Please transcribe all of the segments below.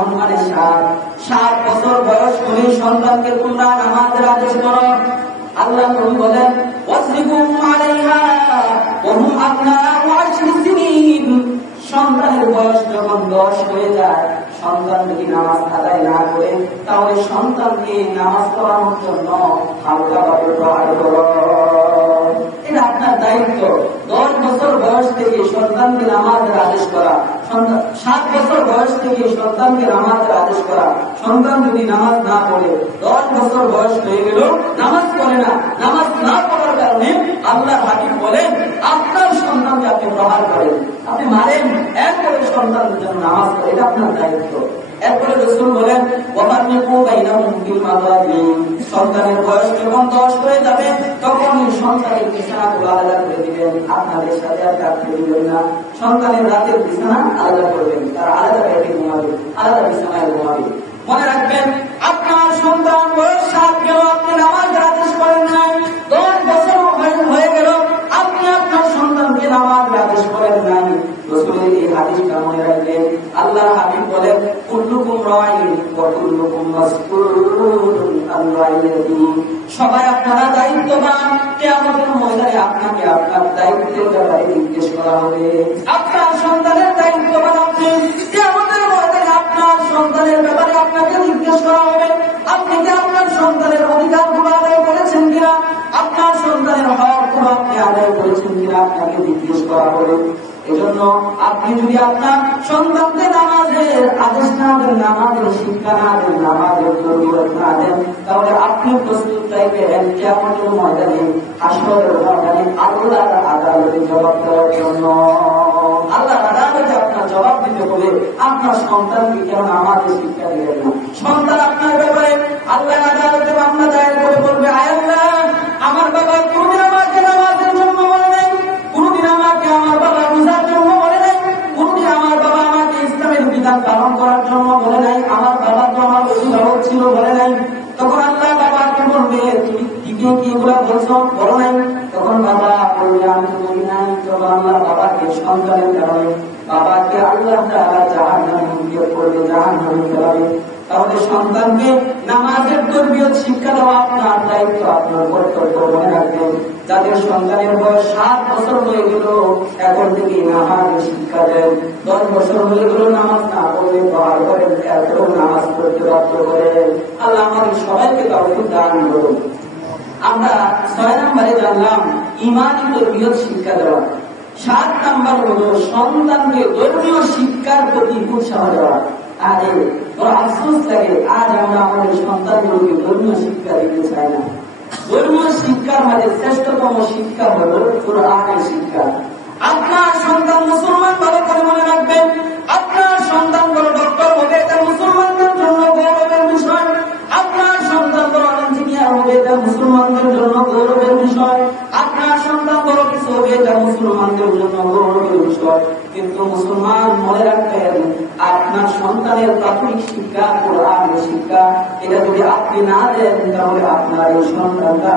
এমন মানে 7 বছর বয়স হলে সন্তানকে তোমরা নামাজের আদেশ করো। আল্লাহ নবী বলেন ওয়াসরিকুম আলাইহা ওয়া হুম আবনাউ 10 সিনিন। সন্তানের বয়স যখন 10 হয়ে যায়, সন্তান যদি নামাজ আদায় না করে, তাহলে সন্তানকে নামাজ পড়ানোর জন্য হালকাভাবে প্রহার করো। এটা আপনার দায়িত্ব। 10 বছর বয়স থেকে সন্তানকে নামাজের আদেশ করা, 7 বছর বয়স থেকে সন্তানকে নামাজের আদেশ করা। সন্তান যদি নামাজ না পড়ে 10 বছর বয়স হয়ে গেল, নামাজ পড়ে না, নামাজ না পড়ার কারণে আল্লাহ হাকিম বলেন আপনার সন্তানকে আপনি প্রহার করেন, আপনি মারেন, এরপরে সন্তানের জন্য নামাজ পড়ে। এটা আপনার দায়িত্ব। এরপরে রাসূল বলেন সন্তানের বয়স যখন 10 হয়ে যাবে, তখন সন্তানের বিছানাগুলো আলাদা করে দিবেন, আপনাদের সাথে আর রাখতে দিবেন না। সন্তানের রাতের বিছানা আলাদা করবেন, তারা আলাদা বেডে ঘুমাবে, আলাদা বিছানায় ঘুমাবে। মনে রাখবেন, আপনার সন্তান বয়স 7 গেল, আপনি নামাজের আদেশ করেন নাই। 10 বছর হয়ে গেল, আপনি আপনার সন্তানকে নামাজের আদেশ করেন নাই। রাসূলের এই হাদিসটা মনে রাখবেন। আল্লাহ হাবিব বলেন কুল্লুকুম রাঈন ওয়া কুল্লুকুম মাসউলুন আন রাঈয়াতিহি। সবাই আপনারা দায়িত্ববান, কিয়ামতের ময়দানে আপনাকে আপনার দায়িত্বের ব্যাপারে জিজ্ঞেস করা হবে। আপনার সন্তানের দায়িত্ববান আপনি, কিয়ামতের ময়দানে আপনার সন্তানের ব্যাপারে আপনাকে জিজ্ঞেস করা হবে। আপনি কি আপনার সন্তানের অধিকারগুলো আদায় করেছেন কিনা, আপনার সন্তানের হকগুলো আপনি আদায় করেছেন কিনা, আপনাকে জিজ্ঞেস করা হবে। এজন্য আপনি যদি আপনার সন্তানকে নামাজের আদেশ না দেন, নামাজের শিক্ষা না দেন, নামাজের তরবিয়ত না দেন, তাহলে আপনি প্রস্তুত থাকবেন কিয়ামতের ময়দানে, হাসরের ময়দানে আল্লাহর আদালতে জবাব দেওয়ার জন্য। আল্লাহর আদালতে আপনার জবাব দিতে হবে আপনার সন্তানকে কেন নামাজের শিক্ষা দিলেন না। সন্তান আপনার ব্যাপারে আল্লাহর আদালতে মামলা দায়ের করে বলবে, আয় আল্লাহ, আমার বাবা কোনদিন আমাকে নামাজের জন্য বলে নাই, কোনদিন আমাকে আমার বাবা রোজার জন্য বলে নাই, কোনদিন আমার বাবা আমাকে ইসলামের বিধান পালন করার জন্য বলে নাই, আমার বাবা তো আমার অভিভাবক ছিল বলে নাই। তখন আল্লাহ বাবাকে বলবে, তুমি কি এগুলা বলছো, বলো নাই? তখন বাবা বলবে, আমি তো বলি নাই। তখন আল্লাহ বাবাকে সন্তানের কারণে বাবাকে আল্লাহ তাআলা জাহান্নামে নিক্ষেপ করবে, জাহান্নামে ফেলাবে। তাহলে সন্তানকে নামাজের তরবিয়ত শিক্ষা দেওয়া আপনার দায়িত্ব, আপনার কর্তব্য। মনে রাখবেন, যাদের সন্তানের বয়স 7 বছর হয়ে গেল, এখন থেকে নামাজের শিক্ষা দেন। 10 বছর হয়ে গেল, নামাজ না পড়লে প্রহার করেন, এরপরেও নামাজ পড়তে বাধ্য করেন। আল্লাহ আমাদের সবাইকে তৌফিক দান করুন। আমরা 6 নম্বরে জানলাম ঈমানি তরবিয়ত শিক্ষা দেওয়া। 7 নম্বর হলো সন্তানকে ধর্মীয় শিক্ষার প্রতি উৎসাহ দেওয়া। আরে বড় আফসোস লাগে, আজ আমরা আমাদের সন্তানগুলোকে ধর্মীয় শিক্ষা দিতে চাই না। ধর্মীয় শিক্ষার মাঝে শ্রেষ্ঠতম শিক্ষা হল কোরআনের শিক্ষা। আপনার সন্তান মুসলমান, ভালো করে মনে রাখবেন, আপনার সন্তান বড় ডক্টর হবে, এটা মুসলমানদের জন্য গৌরবের বিষয়। আপনার সন্তান বড় ইঞ্জিনিয়ার হবে, এটা মুসলমানদের জন্য গৌরবের বিষয়। আপনার সন্তান বড় কিছু হবে, এটা মুসলমানদের জন্য গৌরবের বিষয়। কিন্তু মুসলমান মনে রাখবেন, আপনার সন্তানের প্রাথমিক শিক্ষা কোরআনের শিক্ষা, এটা যদি আপনি না দেন, তাহলে আপনার এই সন্তানটা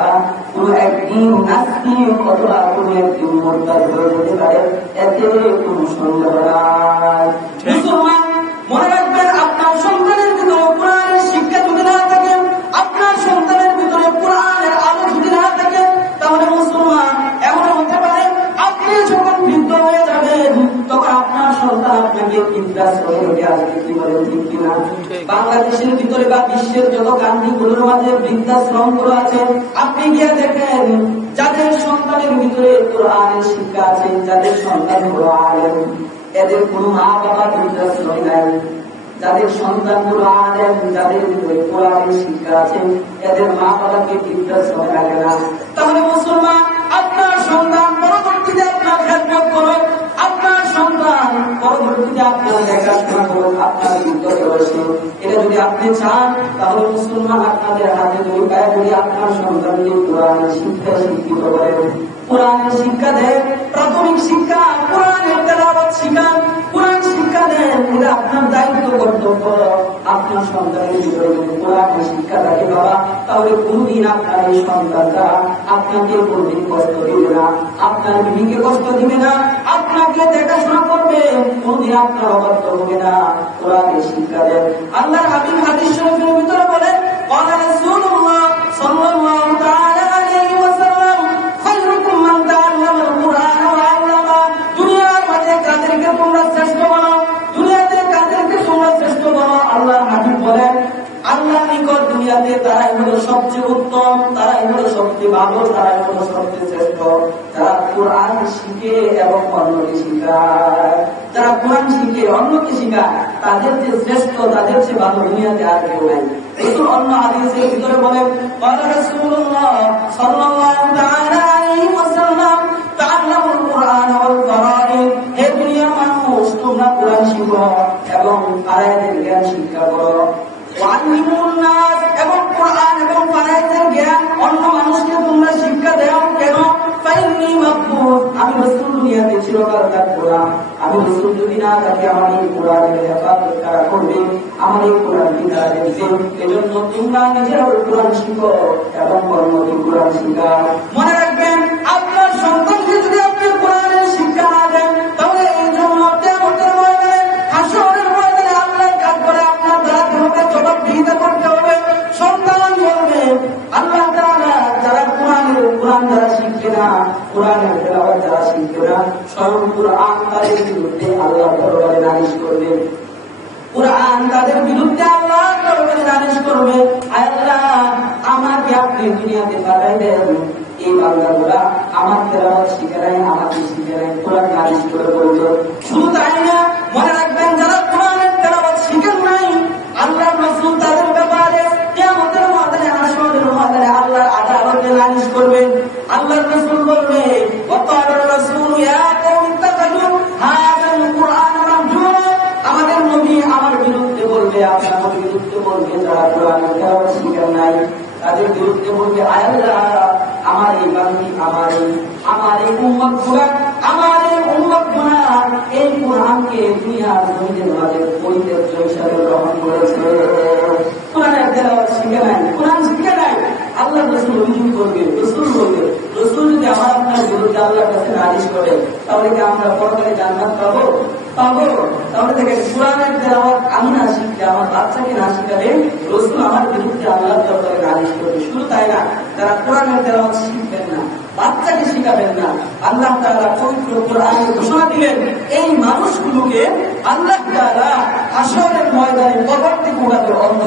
কোন একদিন নাস্তিক অথবা কোন একদিন মুরতাদ হয়ে যেতে পারে, এতে কোন সন্দেহ নাই। মুসলমান মনে রাখবেন, আপনার সন্তানের ভিতরে কোরআনের শিক্ষা যদি না থাকে, আপনার সন্তানের ভিতরে কোরআনের আলো যদি না থাকে, তাহলে মুসলমান এমন হতে পারে আপনি যখন বৃদ্ধ হয়ে যাবেন, তখন আপনার সন্তান আপনাকে বৃদ্ধাশ্রমে রেখে আসবে। কি বলেন, ঠিক কিনা? বাংলাদেশের ভিতরে বা বিশ্বের যত গান্ধীগুলোর মাঝে বৃদ্ধাশ্রমগুলো আছে, আপনি গিয়ে দেখেন যাদের সন্তানের ভিতরে কোরআনের শিক্ষা আছে, যাদের সন্তান গুলো আলেম, এদের কোন মা বাবা বৃদ্ধাশ্রমে নাই। যাদের সন্তানগুলো আলেম, যাদের ভিতরে কোরআনের শিক্ষা আছে, এদের মা বাবাকে বৃদ্ধাশ্রমে রাখে না। তাহলে মুসলমান, আপনার সন্তান পরবর্তীতে আপনার খেদমত করবে, আপনার সন্তান পরবর্তীতে আপনার দেখাশোনা করুন, আপনার বিদ্যুৎ রয়েছে। এটা যদি আপনি চান, তাহলে মুসলমান আপনাদের হাতে দুই পায়ে যদি আপনার সন্তানকে কোরআনের শিক্ষা শিক্ষিত করেন, কোরআনের শিক্ষা দেন, প্রাথমিক শিক্ষা কোরআনের তেলাওয়াত শিখান, কোরআন শিক্ষা দেন, এটা আপনার দায়িত্ব, কর্তব্য। আপনার সন্তানের ভিতরে যদি কোরআনের শিক্ষা থাকে বাবা, তাহলে কোনদিন আপনার এই সন্তানটা আপনাকে কোনদিন কষ্ট দিবে না, আপনার বিবিকে কষ্ট দিবে না, আপনাকে আপনাকে দেখাশোনা করবে, কোনদিন আপনার অবাধ্য হবে না। কোরআনের শিক্ষা দেন। আল্লাহর হাবিব হাদিস শরীফের ভিতরে বলেন, قال رسول الله صلى الله تعالى عليه وسلم خيركم من تعلم القرآن وعلمه। দুনিয়ার মাঝে কাদেরকে তোমরা শ্রেষ্ঠ বলো? দুনিয়াতে কাদেরকে তোমরা শ্রেষ্ঠ বলো? আল্লাহর হাবিব বলেন, আল্লাহর নিকট দুনিয়াতে তারাই হলো সবচেয়ে উত্তম, তারাই হলো সবচেয়ে ভালো, তারাই হলো সবচেয়ে শ্রেষ্ঠ যারা কোরআন শিখে এবং অন্যকে শিখায়। যারা কোরআন শিখে অন্যকে শিখায় তাদের যে শ্রেষ্ঠ, তাদের চেয়ে ভালো দুনিয়াতে আর কেউ নাই। রাসূল অন্য হাদিসের ভিতরে বলেন, قال رسول الله صلى الله تعالى عليه وسلم تعلموا القرآن والفرائض। হে দুনিয়ার মানুষ, তোমরা কোরআন শিখো এবং আয়াতের জ্ঞান শিক্ষা করো। এবং কোরআন এবং ফারায়েজের জ্ঞান অন্য মানুষকে তোমরা শিক্ষা দাও। কেন? আমি রাসূল দুনিয়াতে চিরকাল থাকবো না। আমি রাসূল যদি না থাকি, আমার এই কোরআনের হেফাজত কারা করবে? আমার এই কোরআনটি তারা দেখবে। এজন্য তোমরা নিজেরাও কোরআন শিখো এবং অন্যকে কোরআন শিখাও। মনে রাখবেন, আপনার সন্তানকে যদি আপনি কোরআনের শিক্ষা না দেন, তাহলে এই জন্য কিয়ামতের ময়দানে, হাসরের ময়দানে আল্লাহর কাজ করে আপনার দ্বারা তোমাকে জবাবদিহিতা করতে হবে। সন্তান বলবে, আল্লাহ তাআলা যারা কোরআন যারা শিখবে না, কোরআনের তেলাওয়াত যারা শিখবে না, স্বয়ং কোরআন তাদের বিরুদ্ধে আল্লাহর দরবারে নালিশ করবে। কোরআন তাদের বিরুদ্ধে আল্লাহর দরবারে নালিশ করবে। আল্লাহ, আমাকে আপনি দুনিয়াতে পাঠাই দেন, এই বান্দাগুলা আমার তেলাওয়াত শিখে নাই, আমাকে শিখে নাই, কোরআন নালিশ করে বলবে। শুধু তাই না, মনে রাখবেন, যারা কোরআনের তেলাওয়াত শিখেন নাই, আল্লাহর রাসূল তাদের ব্যাপারে কিয়ামতের ময়দানে, হাসরের ময়দানে আল্লাহর আদালতে নালিশ করবেন। আল্লাহর রাসূল বলবে, ওয়াকাল রাসূল ইয়া কওমি ইত্তাকাযু হাযাল কুরআন মাহজুরা। আমাদের নবী আমার বিরুদ্ধে বলবে, আপনার বিরুদ্ধে বলবে, যারা কোরআনের তেলাওয়াত শিখেন নাই তাদের বিরুদ্ধে বলবে, আল্লাহ, আমার এই বান্দী, আমার এই উম্মতগুলা, আমার এই উম্মতগুলা এই কোরআনকে দুনিয়ার জমিনের মাঝে পরিত্যাজ্য হিসাবে গ্রহণ করেছে। কোরআনের তেলাওয়াত শিখে নাই, কোরআন শিখে নাই। আল্লাহ রাসূল অভিযোগ করবে, রাসূল বলবে, রাসূল যদি আমার আপনার বিরুদ্ধে আল্লাহর কাছে নালিশ করে, তাহলে কি আমরা পরকালে জান্নাত পাবো? তাহলে দেখেন, কোরআনের তেলাওয়াত আমি না শিখলে, আমার বাচ্চাকে না শিখালে রাসূল আমার বিরুদ্ধে আল্লাহর দরবারে নালিশ করবে। শুধু তাই না, যারা কোরআনের তেলাওয়াত শিখবেন না, বাচ্চাকে শিখাবেন না, আল্লাহ তাআলা পবিত্র কোরআনে ঘোষণা দিলেন, এই মানুষগুলোকে আল্লাহ তাআলা হাসরের ময়দানে কবর থেকে উঠাবে, অন্ধ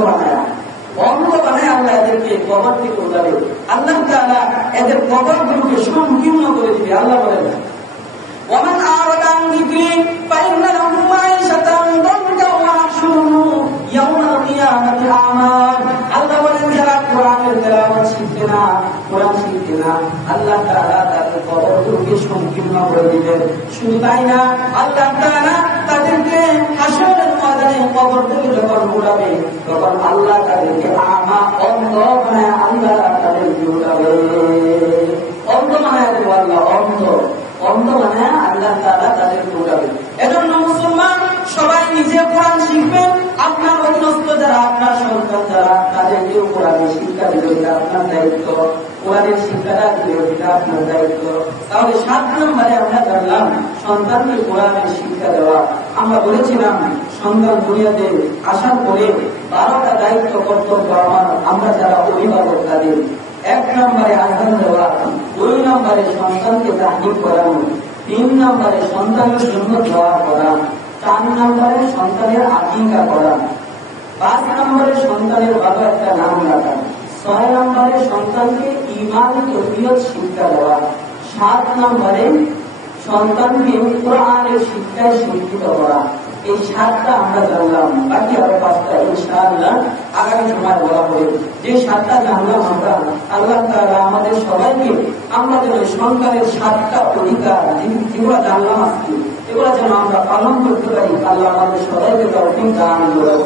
বানায় আল্লাহ এদেরকে কবর থেকে উঠাবে। আল্লাহ তাআলা এদের কবরগুলোকে সংকীর্ণ করে দিবে। আল্লাহ বলেন, ومن أعرض عن ذكري فإن له معيشة ضنكا ونحشره يوم القيامة أعمى। আল্লাহ বলেন, যারা কোরআনের তেলাওয়াত শিখবে না, কোরআন শিখবে না, আল্লাহ তাআলা তাদের কবরগুলোকে সংকীর্ণ করে দিবেন। শুধু তাই না, আল্লাহ তাআলা তাদেরকে হাসরের ময়দানে কবর থেকে যখন উঠাবে, তখন আল্লাহ তাদেরকে আমা, অন্ধ বানায় আল্লাহ তাদেরকে উঠাবে। অন্ধ বানায় আল্লাহ, অন্ধ মানে আল্লাহ তাআলা তাদেরকে উঠাবে। এজন্য মুসলমান সবাই নিজে কোরআন শিখবেন। আপনার অধীনস্থ যারা, আপনার সন্তান যারা, তাদেরকেও কোরআনের শিক্ষা দিলে এটা আপনার দায়িত্ব। কোরআনের শিক্ষাটা দিলে এটা আপনার দায়িত্ব। তাহলে 7 নম্বরে আমরা জানলাম সন্তানকে কোরআনের শিক্ষা দেওয়া। আমরা বলেছিলাম সন্তান দুনিয়াতে আসার পরে 12টা দায়িত্ব কর্তব্য আমরা যারা অভিভাবক তাদের। 1 নম্বরে আযান দেওয়া, 2 নম্বরে সন্তানকে তাহ্নীক করানো, 3 নম্বরে সন্তানের জন্য দোয়া করা, 4 নম্বরে সন্তানের আকিকা করা, 5 নম্বরে সন্তানের ভালো একটা নাম রাখা, 6 নম্বরে সন্তানকে ঈমান তরবিয়ত শিক্ষা দেওয়া, 7 নম্বরে সন্তানকে কোরআনের শিক্ষায় শিক্ষিত করা। এই 7টা আমরা জানলাম, বাকি আরো 5টা ইনশাআল্লাহ আগামী সময় বলা হবে। যে 7টা জানলাম আমরা, আল্লাহ তাআলা আমাদের সবাইকে আমাদের সন্তানের 7টা অধিকার যেগুলো জানলাম আজকে, এগুলো যেন আমরা পালন করতে পারি। আল্লাহ আমাদের সবাইকে তৌফিক দান করুন।